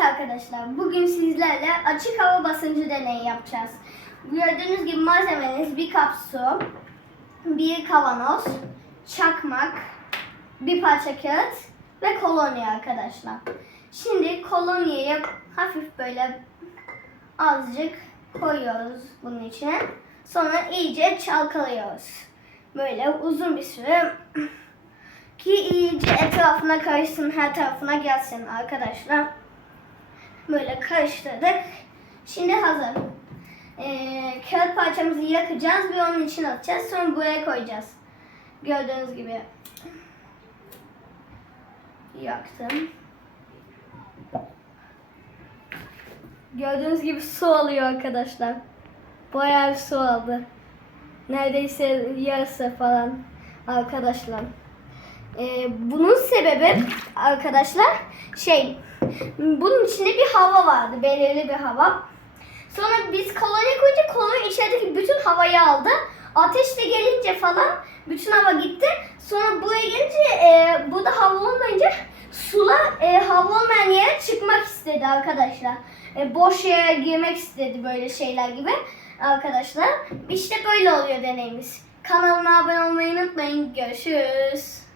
arkadaşlar, bugün sizlerle açık hava basıncı deneyi yapacağız. Gördüğünüz gibi malzemeniz bir kap su, bir kavanoz, çakmak, bir parça kağıt ve kolonya arkadaşlar. Şimdi kolonyayı hafif böyle azıcık koyuyoruz bunun içine. Sonra iyice çalkalıyoruz. Böyle uzun bir süre ki iyice etrafına karışsın, her tarafına gelsin arkadaşlar. Böyle karıştırdık. Şimdi hazır. Ee, kağıt parçamızı yakacağız ve onun içine atacağız. Sonra buraya koyacağız. Gördüğünüz gibi. Yaktım. Gördüğünüz gibi su alıyor arkadaşlar. Bayağı su aldı. Neredeyse yarısı falan arkadaşlar. Ee, bunun sebebi arkadaşlar şey bunun içinde bir hava vardı belirli bir hava. Sonra biz kolonya koyunca kolonya içerideki bütün havayı aldı. Ateşle gelince falan bütün hava gitti. Sonra buraya gelince e, burada hava olmayınca sular e, hava olmayan yere çıkmak istedi arkadaşlar. E, boş yere girmek istedi böyle şeyler gibi arkadaşlar. İşte böyle oluyor deneyimiz. Kanalıma abone olmayı unutmayın. Görüşürüz.